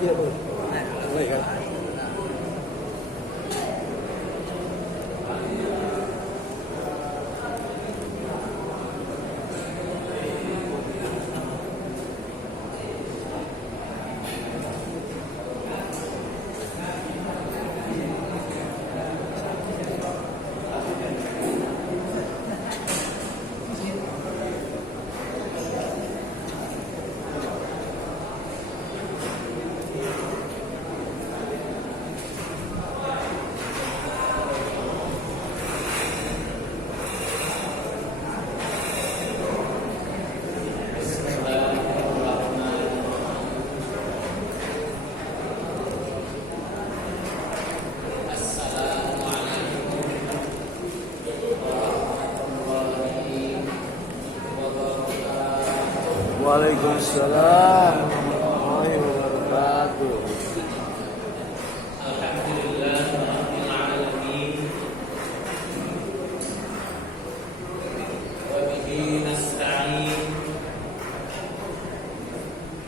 Iya, Bu. Boleh kan? Waalaikumsalam warahmatullahi wabarakatuh. Alhamdulillah rabbil alamin. Wa bihi nasta'in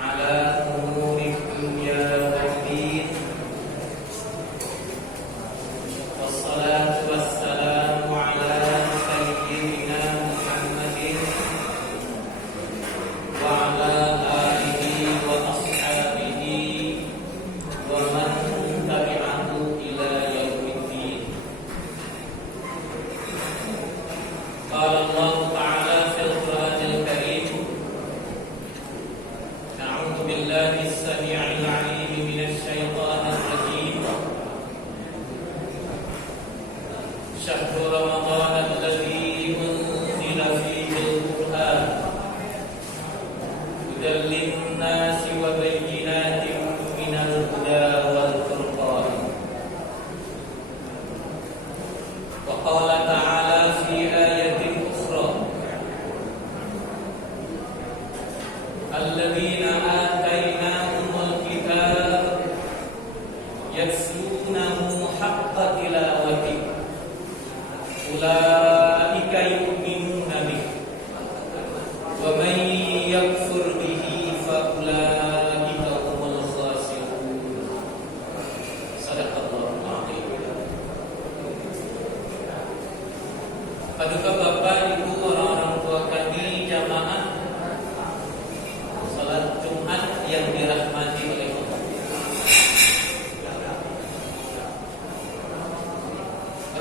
ala umuri dunya waddin. Wassalatu wassalamu ala sayyidina Muhammadin wa ala alihi wa ashabihi wa man tabi'ahu ila yaumiddin. Qala Allah ta'ala fil Qur'anil Karim, a'udzu billahi as-sami'il 'alim minasy syaithanir rajim. Syahrul Ramadan alladzi unzila fihi al-Qur'an hudan lin-nasi wa bayyinatin minal huda wal furqan. Wa qala ta'ala fi ayatin ukhra, alladzina atainahumul kitab yatlunahu haqqa tilawatihi ulaika yu'minuna bihi wa man yakfur bihi fa ulaika humul khasirun. Sadaqallahul azim. Paduka Bapak Ibu orang-orang tua kami jamaah salat Jumat yang dirahmati oleh Allah.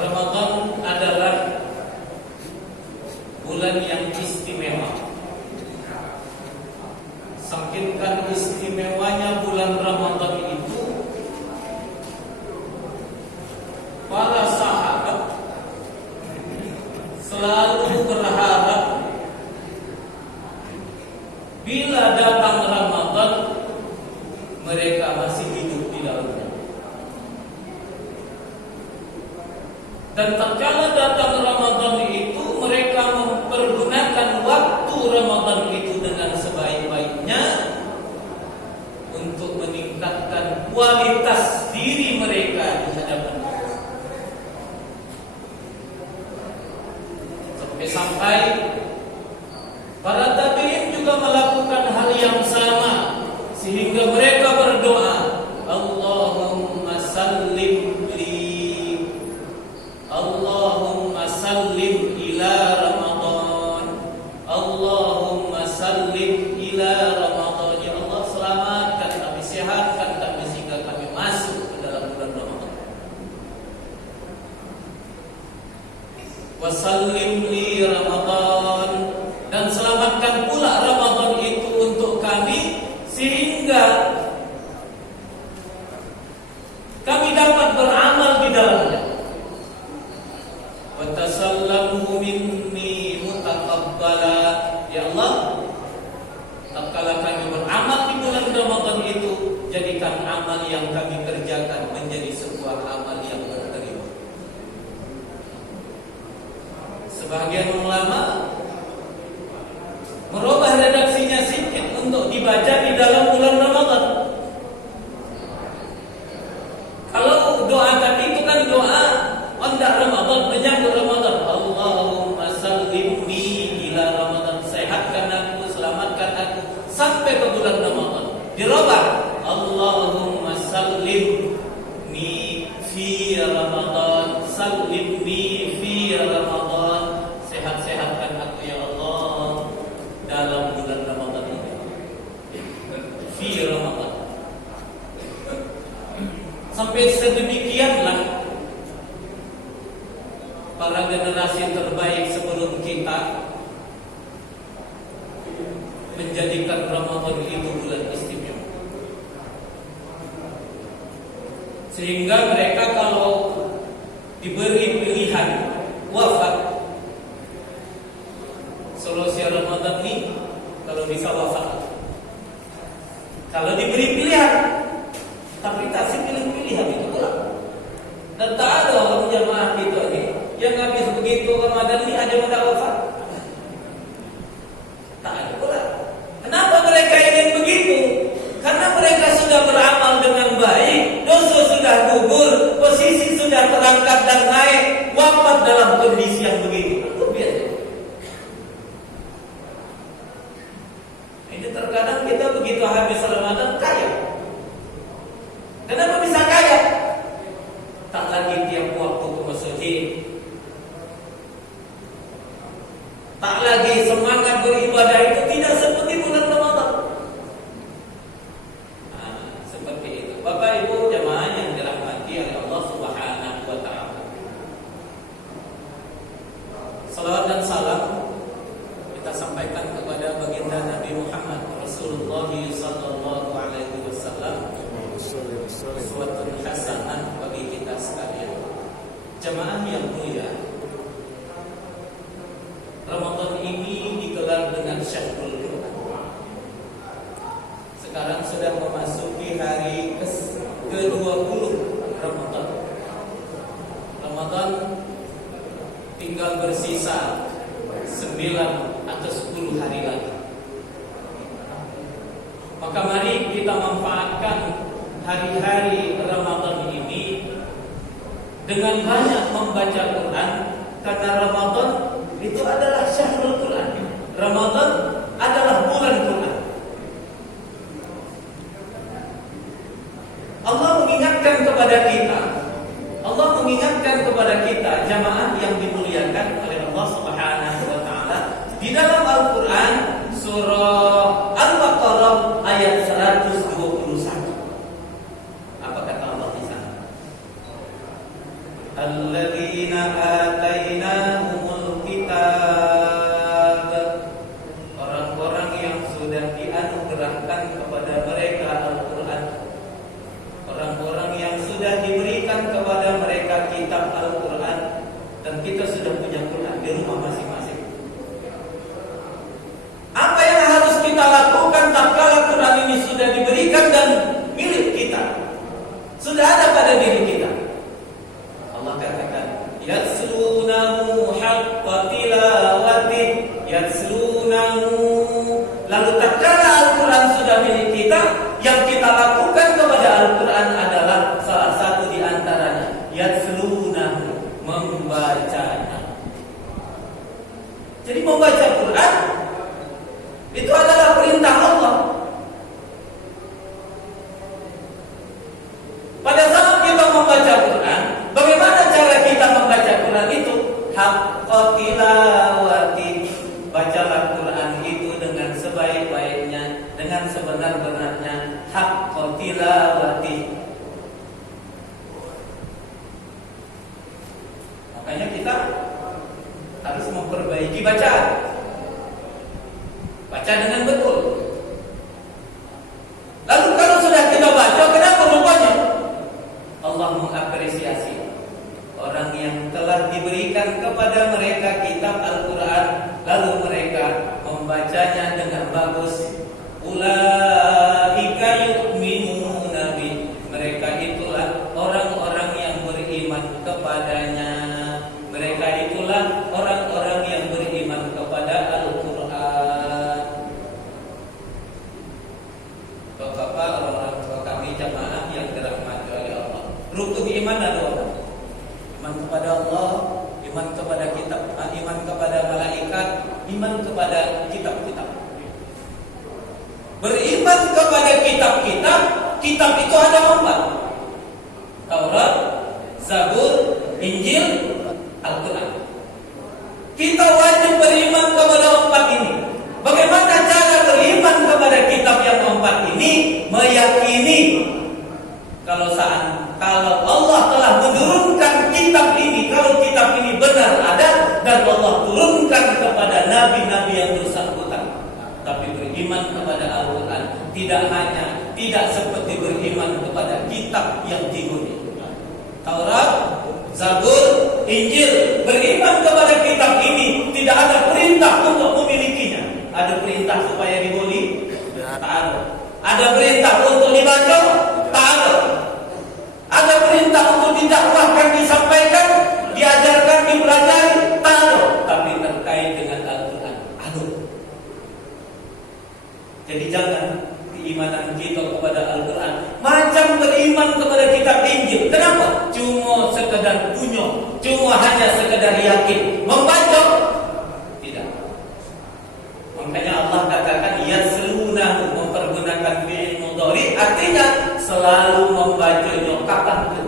Ramadan adalah bulan yang istimewa. Sakitkan istimewanya bulan Ramadan itu, para sahabat selalu berharap bila datang Ramadan mereka masih hidup di dalamnya. Dan tatkala datang Ramadan itu mereka mempergunakan waktu Ramadan itu dengan sebaik-baiknya untuk meningkatkan kualitas diri mereka di hadapan Allah. Sampai para tabi'in juga melakukan hal yang sama, sehingga mereka berdoa, Allahumma sallim li, Allahumma sallim ila Ramadan, Allahumma sallim ila Ramadan. Ya Allah, selamatkan kami, sehatkan kami sehingga kami masuk ke dalam bulan Ramadan. Wasallim li Ramadan, dan selamatkan pula Ramadan itu untuk kami sehingga kami dapat beramal di dalamnya. Wa tasallamu minni mutaqabbala. Ya Allah, tatkala kami beramal di bulan Ramadan itu, jadikan amal yang kami kerjakan menjadi sebuah amal yang berterima. Sebagian ulama merubah redaksinya sedikit untuk dibaca di dalam bulan Ramadan. Kalau doa tadi itu kan doa hendak Ramadan, menyambut Ramadan. Allahumma sallimni ila Ramadan, sehatkan aku, selamatkan aku sampai ke bulan Ramadan. Dirubah, Allahumma Sampai sedemikianlah para generasi terbaik sebelum kita menjadikan Ramadan itu bulan istimewa. Sehingga mereka kalau diberi pilihan wafat solusi Ramadan ini, kalau bisa wafat. Kalau diberi pilihan, tapi tak pilih-pilih habis itu pulang. Dan tak ada orang jamaah kita ini yang habis begitu Ramadan ini ada yang tak wafat. Tak ada pula. Kenapa mereka ingin begitu? Karena mereka sudah beramal dengan baik, dosa sudah gugur, posisi sudah terangkat dan naik, wafat dalam kondisi yang begitu. Itu biasa. Ini terkadang kita begitu habis Ramadan kaya. Kenapa bisa kaya? Tak lagi tiap waktu ke masjid, tak lagi semangat beribadah itu tidak seperti bulan Ramadan. Seperti itu. Bapak Ibu jamaah yang dirahmati oleh Allah Subhanahu wa taala. Salawat dan salam kita sampaikan kepada baginda Nabi Muhammad Rasulullah sallallahu alaihi wasallam. Suatu hasanah bagi kita sekalian. Jamaah yang mulia, Ramadan ini digelar dengan Syahrul Quran. Sekarang sudah memasuki hari ke-20 Ramadan. Ramadan tinggal bersisa 9 atau 10 hari lagi. Maka mari kita manfaatkan hari-hari Ramadan ini dengan banyak membaca Quran, karena Ramadan itu adalah Syahrul Quran. Ramadan adalah bulan Quran. Allah mengingatkan kepada kita jamaah yang dimuliakan oleh Allah Subhanahu wa taala di dalam Al-Quran surah Al-Baqarah ayat 121. Alladzina atainahumul kitab, orang-orang yang sudah dianugerahkan kepada mereka Al-Quran, orang-orang yang sudah diberikan kepada mereka kitab Al-Quran, dan kita sudah punya Quran di rumah masing-masing. Apa yang harus kita lakukan tatkala Quran ini sudah diberikan dan milik kita, sudah ada pada diri kita? Allah katakan, yatslunahu haqqa tilawati, yatslunahu. Lalu tatkala Al-Quran sudah milik kita, yang kita lakukan kepada Al-Quran adalah salah satu di antaranya, yatslunahu, membacanya. Jadi membaca Quran itu adalah perintah Allah. Pada saat kita membaca Quran, bagaimana cara kita membaca Quran itu? Haqqa tilawati. Bacalah Quran itu dengan sebaik-baiknya, dengan sebenar-benarnya. Haqqa tilawati. Makanya kita harus memperbaiki bacaan. Baca dengan betul. Lalu kalau sudah kita baca, kenapa rupanya Allah mengapresiasi orang yang telah diberikan kepada mereka kitab Al-Quran, lalu mereka membacanya dengan bagus. Ulaika yu'minuna bih. Mereka itulah orang-orang yang beriman kepadanya. Mereka itulah orang-orang yang beriman kepada Al-Quran. Bapak-bapak, orang-orang tua kami jamaah yang dirahmati oleh Allah, rukun iman ada apa? Iman kepada Allah, iman kepada kitab, iman kepada malaikat, iman kepada kitab-kitab. Beriman kepada kitab-kitab. Kitab itu ada 4: Taurat, Zabur, Injil, Al-Quran. Kita wajib beriman kepada 4 ini. Bagaimana cara beriman kepada kitab yang 4 ini? Meyakini kalau dan Allah turunkan kepada nabi-nabi yang bersangkutan. Tapi beriman kepada Al-Quran tidak seperti beriman kepada kitab yang diguni. Taurat, Zabur, Injil. Beriman kepada kitab ini tidak ada perintah untuk memilikinya. Ada perintah supaya dibeli? Tak ada. Ada perintah untuk dibaca? Tak ada. Ada perintah untuk didakwahkan, disampaikan, diajarkan, dipelajari? Tak ada. Tapi terkait dengan Al-Quran, ada. Jadi jangan keimanan kita kepada Al-Quran macam beriman kepada kitab Injil. Kenapa? Cuma sekedar punya, cuma hanya sekedar yakin. Membaca? Tidak. Makanya Allah katakan yaslunahu, mempergunakan fi'il mudhari, artinya selalu membacanya. Kapan itu?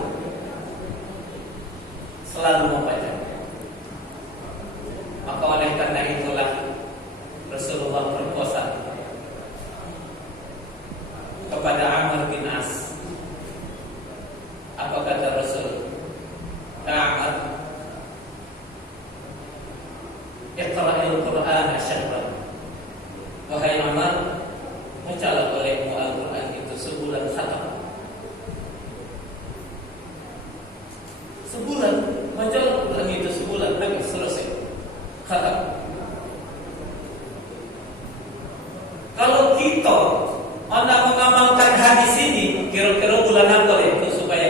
Selalu membaca. Maka oleh karena itulah Rasulullah berpesan kepada Amr bin As. Apa kata Rasul? Ta'amad Iqra'il Qur'an syahran. Wahai Amr, bacalah olehmu Al-Quran itu sebulan khatam. Sebulan, bacalah Al-Quran itu sebulan, habis selesai khatam. Kalau kita anda mengamalkan hadis ini, kira-kira bulan apa itu supaya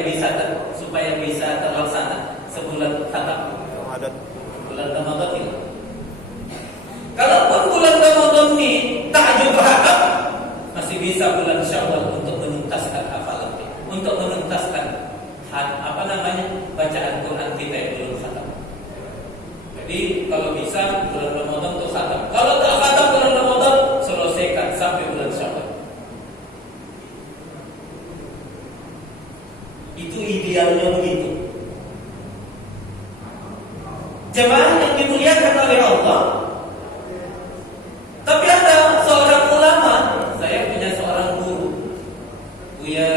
bisa terlaksana sebulan khatam? Bulan Ramadan ini. Kalaupun bulan Ramadan ini tak juga khatam, masih bisa bulan Syawal untuk menuntaskan hafalan, untuk menuntaskan bacaan Quran kita yang belum khatam. Jadi kalau bisa bulan Ramadan itu khatam. Kalau tak khatam bulan Ramadan, selesaikan sampai bulan Syawal. Itu idealnya begitu. Jemaah yang dimuliakan oleh Allah. Tapi ada seorang ulama, saya punya seorang guru, Buya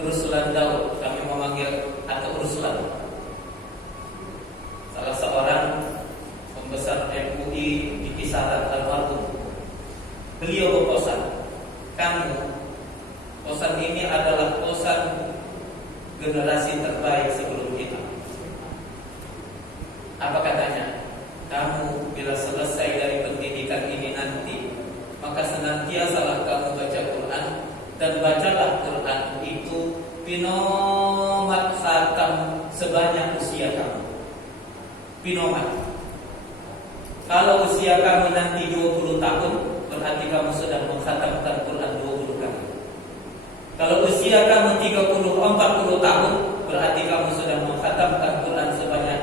Ruslan Daud, kami memanggil atau Ruslan. Salah seorang pembesar MUI di kisaran almarhum. Beliau berpesan, pesan ini adalah pesan generasi terbaik sebelum kita. Apa katanya? Kamu bila selesai dari pendidikan ini nanti, maka senantiasalah kamu baca Quran, dan bacalah Quran itu pinomat khatam sebanyak usia kamu. Pinomat. Kalau usia kamu nanti 20 tahun, berarti kamu sudah mengkhatamkan Quran 20 kali. Kalau usia kamu 30-40 tahun, berarti kamu sudah mengkhatamkan Quran sebanyak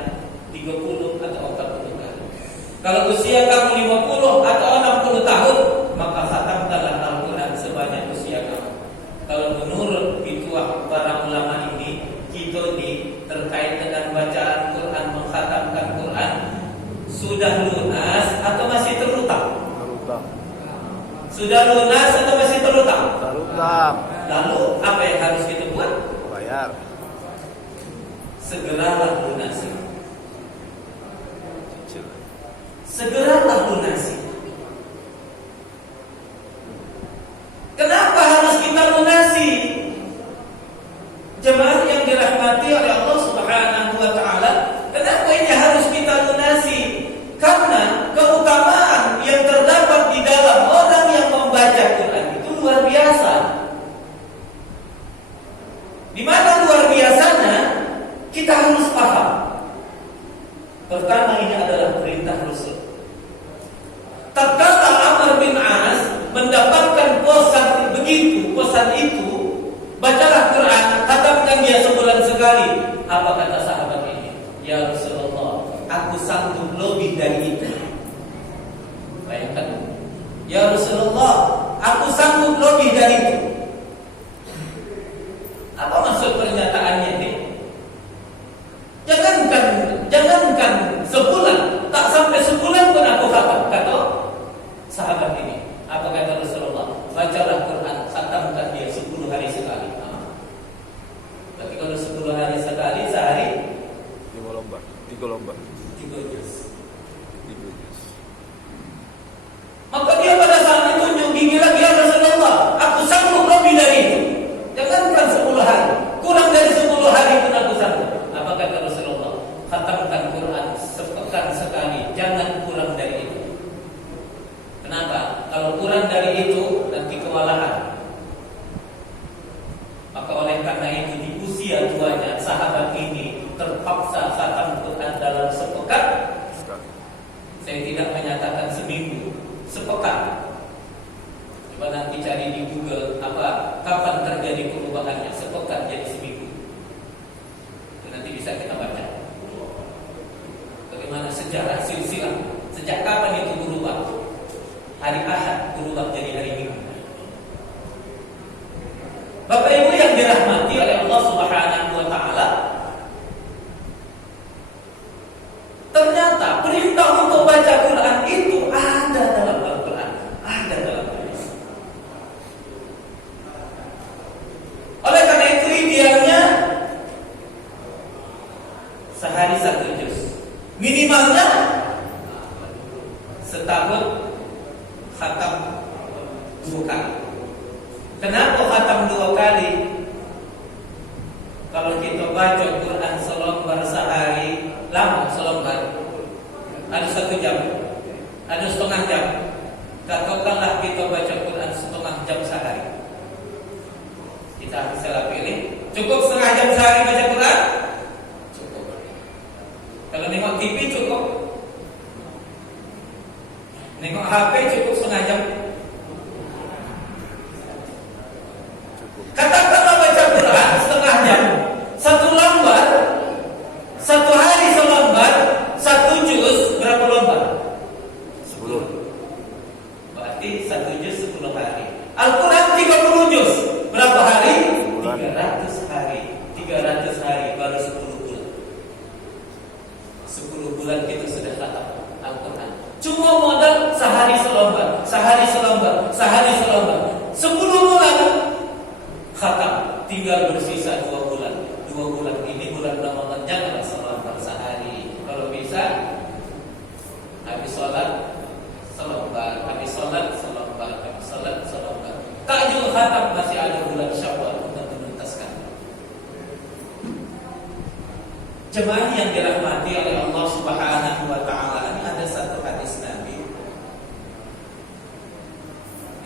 30 atau 40 kali. Kalau usia kamu 50 atau 60 tahun, maka khatamkanlah Al-Quran sebanyak usia kamu. Kalau menurut fatwa para ulama ini, kita ini terkait dengan bacaan Quran, mengkhatamkan Quran, sudah lunas atau masih terutang? Terutang. Sudah lunas atau masih terutang? Terutang. Lalu apa yang harus kita buat? Bayar. Segeralah lunasi. Segeralah lunasi. Kenapa harus kita lunasi? Jemaah yang dirahmati oleh Allah Subhanahu wa taala, kenapa ini harus kita lunasi? Karena keutamaan yang terdapat di dalam orang yang membaca Quran itu luar biasa. Di mana luar biasanya? Kita harus paham. Pertama, ini adalah perintah Rasul. Tatkala Amr bin As mendapatkan pesan begitu, pesan itu, bacalah Quran, khatamkan dia sebulan sekali. Apa kata sahabat ini? Ya Rasulullah, aku sanggup lebih dari itu. Bayangkan, ya Rasulullah, aku sanggup lebih dari itu. Apa maksud pernyataannya ini? Jangankan sebulan, tak sampai sebulan pun aku khatam, kata sahabat ini. Apa kata Rasulullah? Bacalah Quran, khatamkan dia 10 hari sekali. Berarti kalau 10 hari sekali, sehari 3 lembar. 3 juz. Coba nanti cari di Google kapan terjadi perubahannya, sepekan jadi seminggu. Itu nanti bisa kita baca. Bagaimana sejarah silsilah, sejak kapan itu berubah? Hari Ahad berubah jadi hari Minggu. Bapak Ibu yang dirahmati oleh Allah Subhanahu wa taala, ternyata perintah untuk baca Quran itu ada dalam Al-Quran, ada dalam hadis. Oleh karena itu idealnya sehari 1 juz, minimalnya setahun khatam 2 kali. Kenapa khatam 2 kali? Kalau kita baca Quran selembar sehari, lama selembar, ada 1 jam, ada setengah jam. Katakanlah kita baca Quran setengah jam sehari. Kita salah pilih. Cukup setengah jam sehari baca Quran? Cukup. Kalau nengok TV cukup. Nengok HP cukup setengah jam. Katakanlah baca Quran setengah jam, 1 lembar, 1 hari selembar, 1 juz, berapa lembar? 10. Berarti 1 juz 10 hari. Al-Quran 30 juz, berapa hari? 300 hari. 300 hari baru 10 bulan. 10 bulan kita sudah khatam Al-Quran. Cuma modal sehari selembar, sehari selembar, sehari selembar. 10 bulan khatam, tinggal bersisa 2 bulan. 2 bulan ini bulan Ramadan, janganlah selembar sehari. Kalau bisa, habis sholat selembar, habis sholat selembar, habis sholat selembar. Takjil khatam masih ada bulan Syawal untuk menuntaskan. Jemaah yang dirahmati oleh Allah Subhanahu wa taala, ini ada satu hadis Nabi.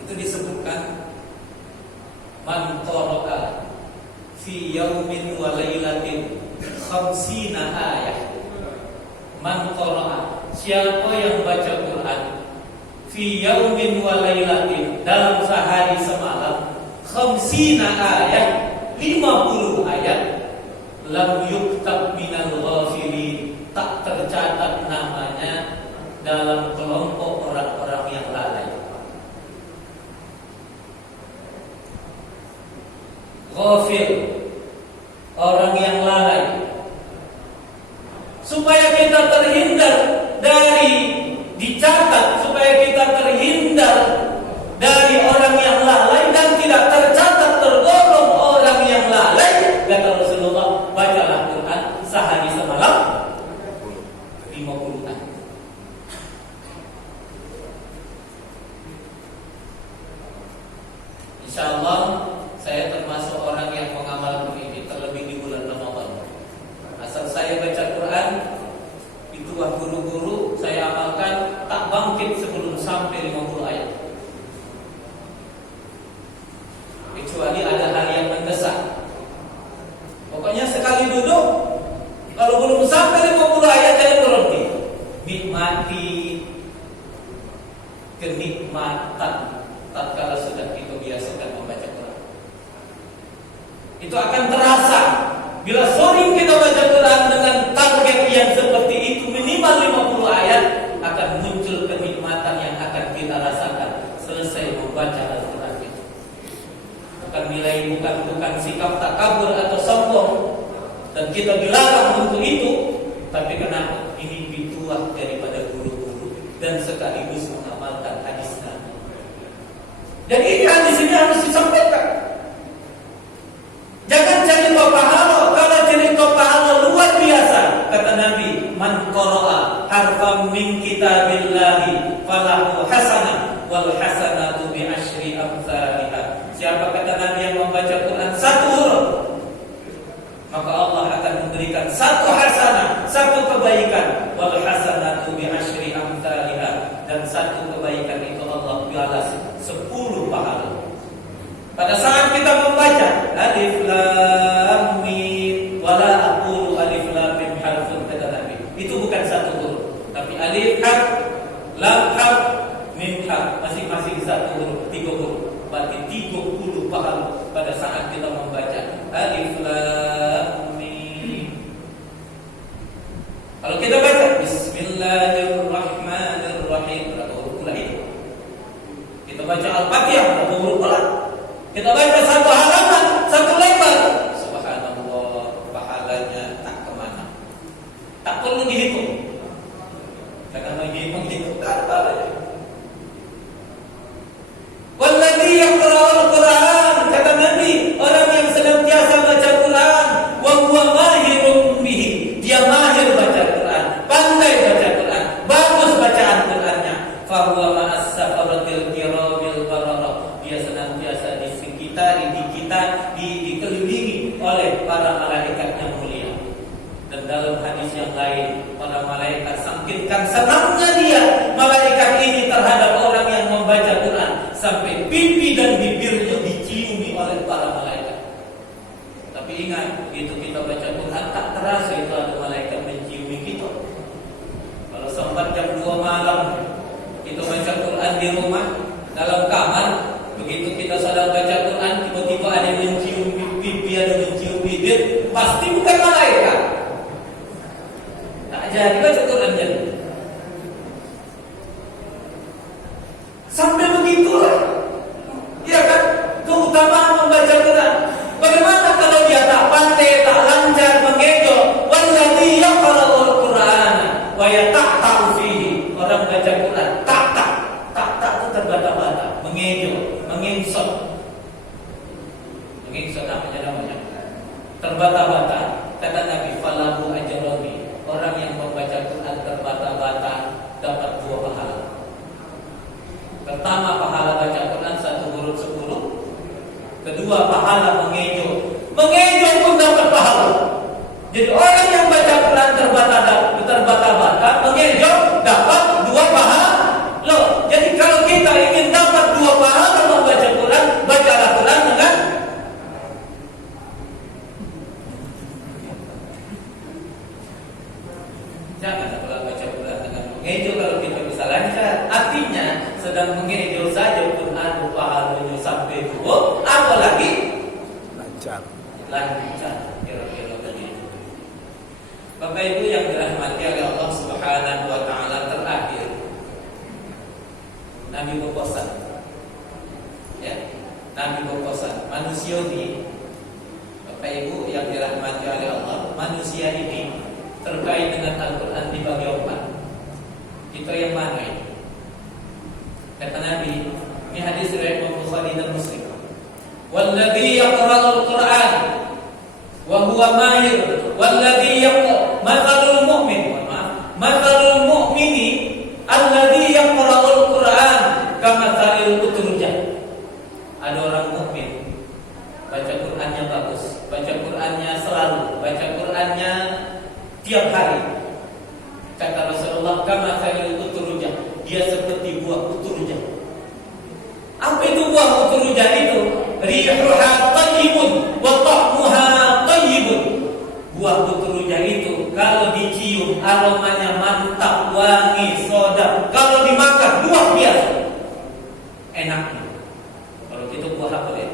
Itu disebutkan, man qara'a fi yaumin wa lailatin 50 ayah. Man qara'a, siapa yang baca Quran fi yaumin wa lailatin, dalam sehari semalam, 50 ayat, 50 ayat, lam yuktab minal ghafilin, tak tercatat namanya dalam kelompok orang-orang yang lalai. Ghafil, orang yang lalai. Supaya kita terhindar dari dicatat, supaya kita terhindar dari orang yang lalai dan tidak tercatat tergolong orang yang lalai, kata Rasulullah, bacalah Quran sehari semalam 50 ayat. Insyaallah saya termasuk orang yang mengamalkan ini, terlebih di bulan Ramadan. Asal saya baca Quran, itu guru-guru saya amalkan, tak bangkit sebelum sampai 50 ayat. Kecuali ada hal yang mendesak. Pokoknya sekali duduk, kalau belum sampai 50 ayat jangan berhenti. Nikmati kenikmatan tatkala sudah kita biasakan membaca Quran. Itu akan terasa bila sering kita baca Quran dengan target yang seperti itu, minimal 50 ayat, akan muncul kenikmatan yang akan kita rasakan selesai membaca Al-Quran itu. Bukan sikap takabur atau sombong, dan kita dilarang untuk itu. Tapi kenapa? Ini pituah daripada guru-guru dan sekaligus mengamalkan hadis Nabi. Dan ini hadis ini harus disampaikan. Jangan cerita pahala. Kalau cerita pahala luar biasa, kata Nabi, man qara'a harfan min kitabillahi falahu hasanah wal hasanatu bi asyri amsalihha. Siapa, kata Nabi, yang membaca Quran 1 huruf, maka Allah akan memberikan 1 hasanah, 1 kebaikan, wal hasanatu bi asyri amsalihha, dan 1 kebaikan itu Allah balas 10 pahala. masing-masing satu huruf 30. Berarti 30 pahala pada saat kita membaca Alif Lam Mim. Kalau kita baca Bismillahirrahmanirrahim, berapa huruf pula itu? Kita baca Al-Fatihah, berapa huruf pula? Kita baca satu halaman, satu lembar, subhanallah, pahalanya tak kemana. Tak perlu dihitung. Jangan lagi menghitung, tak ada pahalanya. Walladzi yaqra'ul Qur'an, kata Nabi, orang yang senantiasa baca Quran, wa huwa mahirun bihi, dia mahir baca Quran, pandai baca Quran, bagus bacaan Qurannya, fa huwa ma'as safaratil kiramil bararah, dia senantiasa dikelilingi oleh para malaikat yang mulia. Dan dalam hadis yang lain, para malaikat sangkitkan senangnya dia, malaikat ini terhadap orang yang membaca Quran, sampai pipi dan bibirnya diciumi oleh para malaikat. Tapi ingat, begitu kita baca Quran, tak terasa itu ada malaikat menciumi kita. Kalau sempat jam 2 malam kita baca Quran di rumah, dalam kamar, begitu kita sedang baca Quran, tiba-tiba ada yang mencium pipi, ada yang mencium bibir, pasti bukan malaikat. Tak jadi baca Quran jadi. Sampai begitulah, ya kan, keutamaan membaca Quran. Bagaimana kalau dia tak pandai, tak lancar mengejo? Walladzi yaqra'ul Qur'an wa yata'ta'u fihi. Orang baca Quran, tak itu terbata-bata, mengejo, menginsot apa namanya? Terbata-bata. Kata Nabi, falahu ajrani. Orang yang membaca Quran terbata-bata dapat 2 pahala. Pertama, pahala baca Quran 1 huruf 10. Kedua, pahala mengejo. Mengejo pun dapat pahala. Jadi orang yang baca Quran terbata-bata mengejo dapat 2 pahala. Loh, jadi kalau kita ingin dapat 2 pahala membaca Quran, bacalah Quran dengan jangan baca Quran dengan mengejo. Kalau kita bisa lancar, artinya sedang mengejo saja pun ada pahalanya sampai 2, apalagi lancar. Kira-kira begitu. Bapak Ibu yang dirahmati oleh Allah Subhanahu wa taala, terakhir Nabi berpesan. Ya, Nabi berpesan, manusia ini, Bapak Ibu yang dirahmati oleh Allah, manusia ini terkait dengan Al-Quran dibagi 4. Kita yang mana ini? Kata Nabi, ini hadis riwayat Bukhari dan Muslim. Walladzi yaqra'ul Qur'an wa huwa mahir, walladzi mathalul mu'mini alladzi yaqra'ul Qur'an kamathalil utrujah. Ada orang mukmin, baca Qur'annya bagus, baca Qur'annya selalu, baca Qur'annya tiap hari. Kata Rasulullah, kamathalil utrujah, dia seperti buah utrujah. Apa itu buah utrujah itu? Rihuha tayyibun wa ta'muha tayyibun. Buah utrujah itu kalau dicium aromanya mantap, wangi, sedap. Kalau dimakan buah biasa, enaknya. Kalau itu buah apa ya?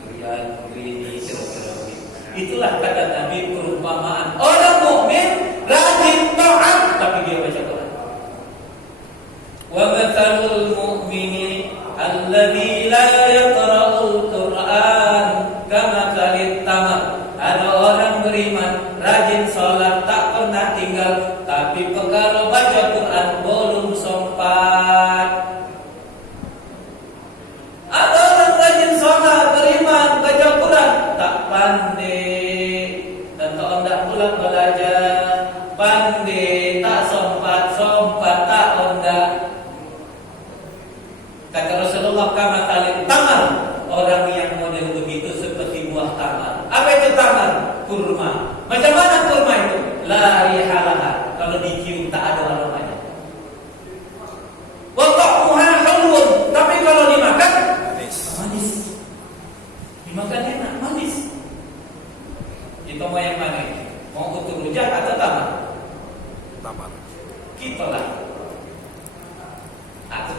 Durian, ini kira-kira. Itulah kata Nabi perumpamaan orang mukmin rajin taat tapi dia baca Quran. Wa mathalul mu'mini alladzi la yaqra'ul Qur'an kamathalit tamar. Ada orang beriman rajin salat tak pernah tinggal, tapi kalau baca Quran belum sempat. Ada orang rajin salat, beriman, baca Quran tak pandai, dan tak hendak pula belajar. Pandai tak sempat tak hendak. Kata Rasulullah, kamathalit tamar, orang yang model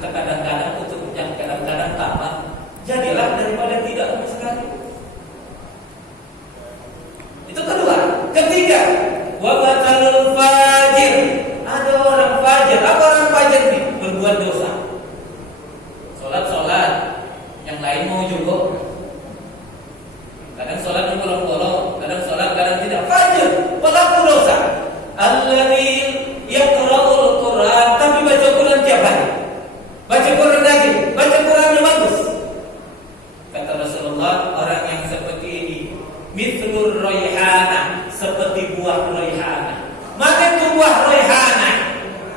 kita kadang-kadang tutupnya, kadang-kadang tamat. Jadilah daripada tidak sama sekali. Itu kedua. Ketiga, wa batalul fajir. Ada orang fajir. Apa orang fajir nih? Berbuat dosa. Sholat, yang lain mau juga. Kadang sholat bolong-bolong, kadang sholat, kadang tidak. Fajir, pelaku dosa. Alladzi yaqra'ul Qur'an, tapi baca Quran tiap hari. Baca Quran lagi, baca Qurannya bagus. Kata Rasulullah, orang yang seperti ini, mithlur raihana, seperti buah raihana. Mana itu buah raihana?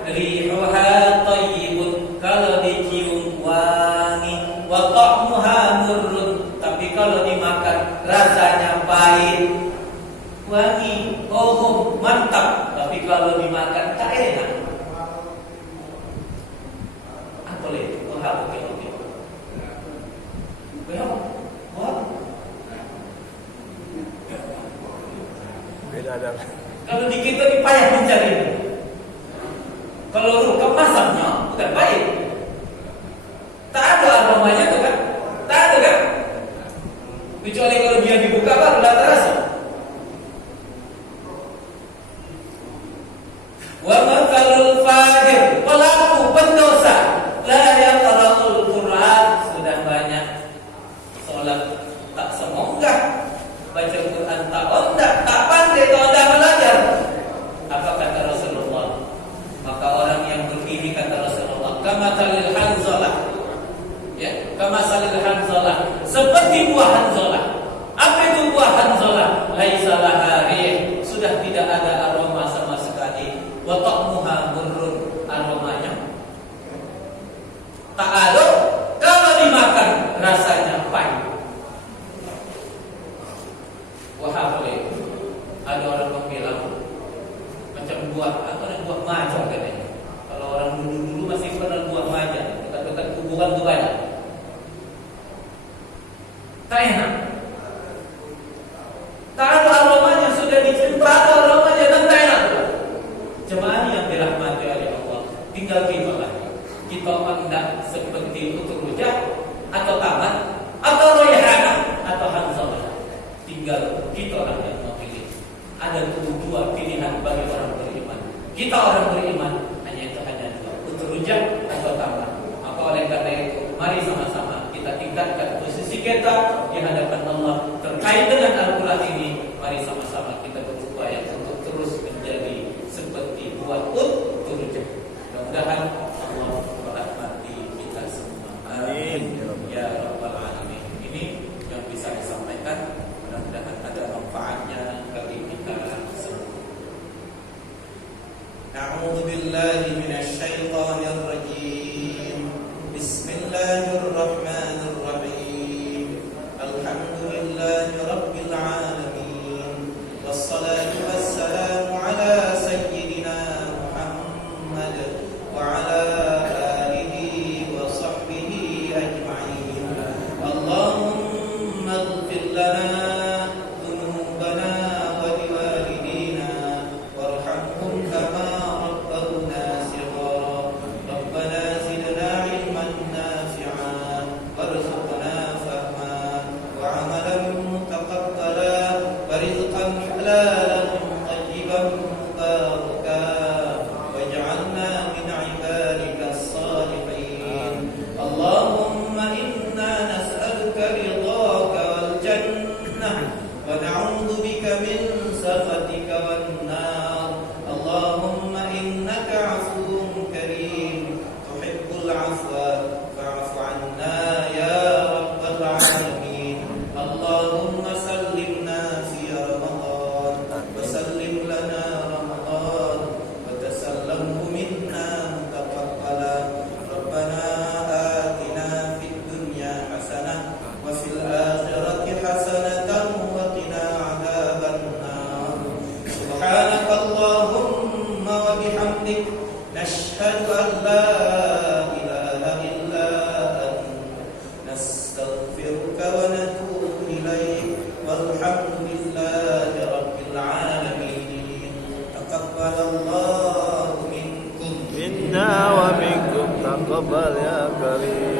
Rihuha thayyibun, kalau dicium wangi, wa ta'muha murrun, tapi kalau dimakan rasanya pahit. Wangi, oh mantap, tapi kalau dimakan tak enak. Apa boleh? Wah, oke. Wah. Beda ada. Kalau di kita ini payah mencari. Kalau rukam masaknya bukan baik. Tak ada aromanya tuh kan? Tak ada kan? Kecuali kalau dia dibuka baru dah terasa. Wa mathalul fajir, pelaku pendosa, la yaqra'ul Qur'an, sudah banyak sholat tak semonggah, baca Quran tak ondak, tak pandai tak ondak belajar. Apa kata Rasulullah? Maka orang yang begini kata Rasulullah, kamathalil hanzalah. Ya, kamathalil hanzalah, seperti buah hanzalah. Apa itu buah hanzalah? Laisa laha rih, sudah tidak ada aroma sama sekali. Wa ta'muha murrun, aromanya tak ada, kalau dimakan rasanya pahit. Wah, boleh. Ada orang bilang macam buah, apa namanya, buah maja katanya. Kalau orang dulu masih kenal buah maja, dekat-dekat kuburan tu banyak. Tak enak. Tak ada aromanya, sudah dicium, tak ada aromanya dan tak enak. Jemaah yang dirahmati oleh Allah, tinggal kita. Kita hendak seperti utur rujak atau tamat atau royhana atau hanzalah. Tinggal kita orang yang mau pilih. Ada dua pilihan bagi orang beriman. Kita orang beriman hanya dua, utur rujak atau tamat. Maka oleh karena itu, mari sama-sama kita tingkatkan posisi kita di hadapan Allah terkait dengan Al-Quran ini. Mari sama-sama kita berupaya untuk terus menjadi seperti buah utur rujak. Mudah-mudahan Allah merahmati kita semua. Amin. Ya Rabbal Alamin. Ini yang bisa disampaikan. Mudah-mudahan ada manfaatnya bagi kita semua. A'udzu billahi minasy syaithanir rajim. Bismillahirrahmanirrahim. Alhamdulillahi rabbil كريم